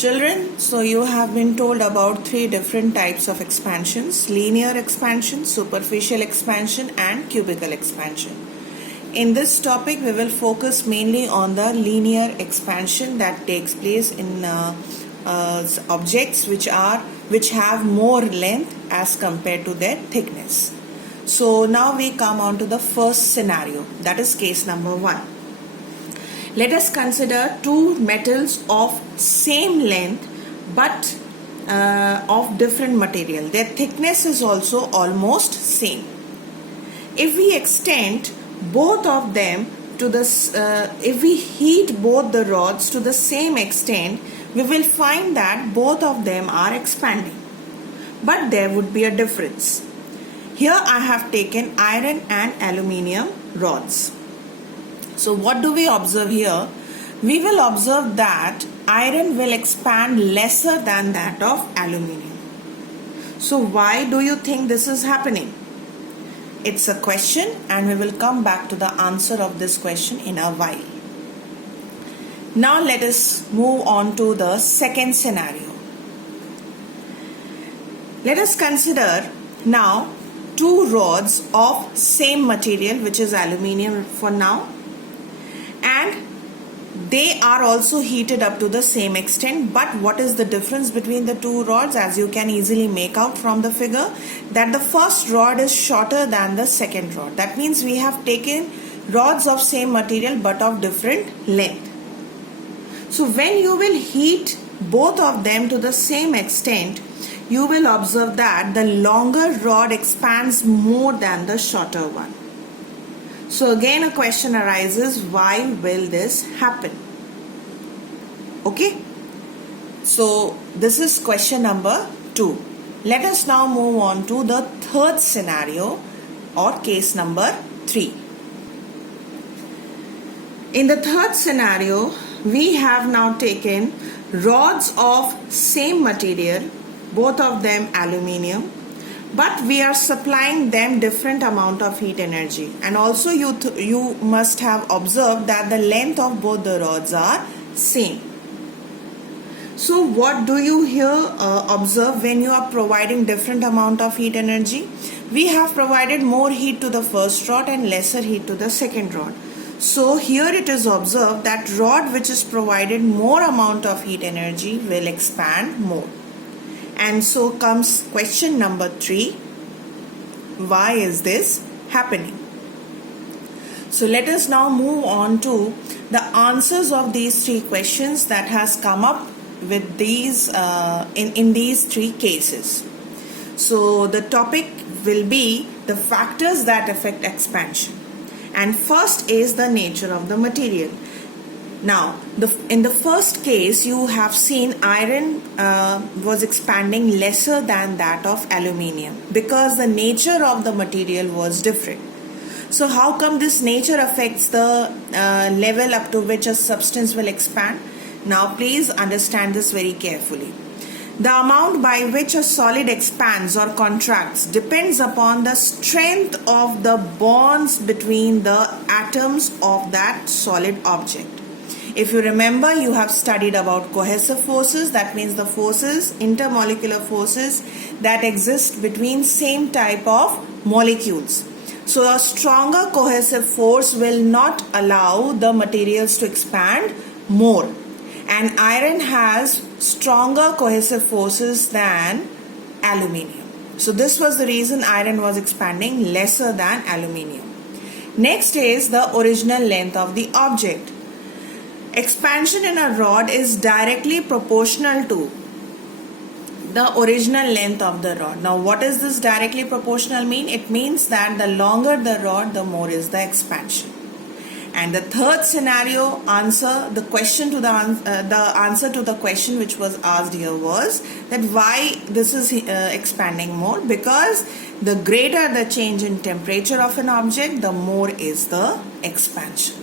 Children, so you have been told about three different types of expansions: linear expansion, superficial expansion, and cubical expansion. In this topic, we will focus mainly on the linear expansion that takes place in objects which have more length as compared to their thickness. So now we come on to the first scenario, that is case number 1. Let us consider two metals of same length but of different material. Their thickness is also almost same. If we extend both of them to the, if we heat both the rods to the same extent, we will find that both of them are expanding. But there would be a difference. Here I have taken iron and aluminium rods. So what do we observe here? We will observe that iron will expand lesser than that of aluminium. So why do you think this is happening? It's a question and we will come back to the answer of this question in a while. Now let us move on to the second scenario. Let us consider now two rods of same material, which is aluminium for now, and they are also heated up to the same extent. But what is the difference between the two rods? As you can easily make out from the figure, that the first rod is shorter than the second rod. That means we have taken rods of same material but of different length. So when you will heat both of them to the same extent, you will observe that the longer rod expands more than the shorter one. So again a question arises, why will this happen? Okay, so this is question number 2. Let us now move on to the third scenario or case number 3. In the third scenario, we have now taken rods of same material, both of them aluminium, but we are supplying them different amount of heat energy. And also you must have observed that the length of both the rods are same. So what do you here observe when you are providing different amount of heat energy? We have provided more heat to the first rod and lesser heat to the second rod. So here it is observed that rod which is provided more amount of heat energy will expand more. And so comes question number 3. Why is this happening? So let us now move on to the answers of these 3 questions that has come up with these in these 3 cases. So the topic will be the factors that affect expansion. And first is the nature of the material. Now, in the first case, you have seen iron was expanding lesser than that of aluminium because the nature of the material was different. So how come this nature affects the level up to which a substance will expand? Now, please understand this very carefully. The amount by which a solid expands or contracts depends upon the strength of the bonds between the atoms of that solid object. If you remember, you have studied about cohesive forces. That means the forces, intermolecular forces that exist between same type of molecules. So a stronger cohesive force will not allow the materials to expand more. And iron has stronger cohesive forces than aluminium. So this was the reason iron was expanding lesser than aluminium. Next is the original length of the object. Expansion in a rod is directly proportional to the original length of the rod. Now what does this directly proportional mean? It means that the longer the rod, the more is the expansion. And the third scenario answer, the answer to the question which was asked here was that why this is expanding more, because the greater the change in temperature of an object, the more is the expansion.